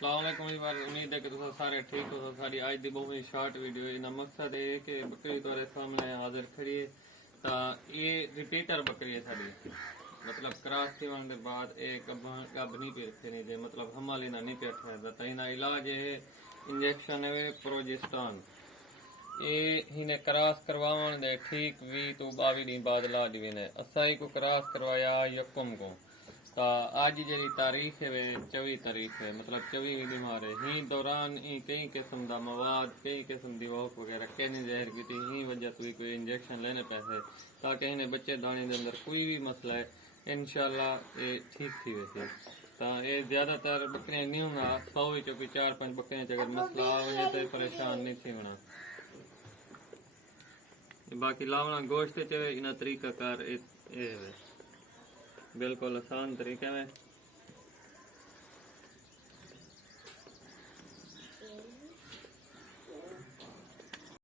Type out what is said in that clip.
अस्सलामुअलैकुम यार, उम्मीद है कि तुम सारे ठीक हो। सारी आज दी बहुत ही शॉर्ट वीडियो है। मकसद है कि बकरी तुम्हारे सामने हाजिर खड़ी है। ता ये रिपीटर बकरी है साड़ी, मतलब क्रॉस थीवन के बाद एक गब नहीं पे रखनी दे, मतलब हमारे ना नहीं पे रखा था। इना इलाज है इंजेक्शन है प्रोजेस्टान। ये हिने क्रॉस करवावन दे ठीक 20 तो 22 दिन बाद ला दी ने। असाई को क्रॉस करवाया यकम को। तो आज जी तारीख है वे 24 तारीख है, मतलब 24 बीमार है। ही दौरान ही कई किस्म का मवाद, कई किस्म की वॉक वगैरह कहने जहर की थी। ही वजह से कोई इंजेक्शन लेने पैसे ताकि इन्हें बच्चे दाने के अंदर कोई भी मसला है इंशाल्लाह ये ठीक थी वैसे। तो ये ज्यादातर बकरियां नहीं होना 100 चौकी 4-5 बकरियां अगर मसला आ वजह तो परेशान नहीं थी होना। बाकी लावना गोश्त च इना तरीका कार बिल्कुल आसान तरीके में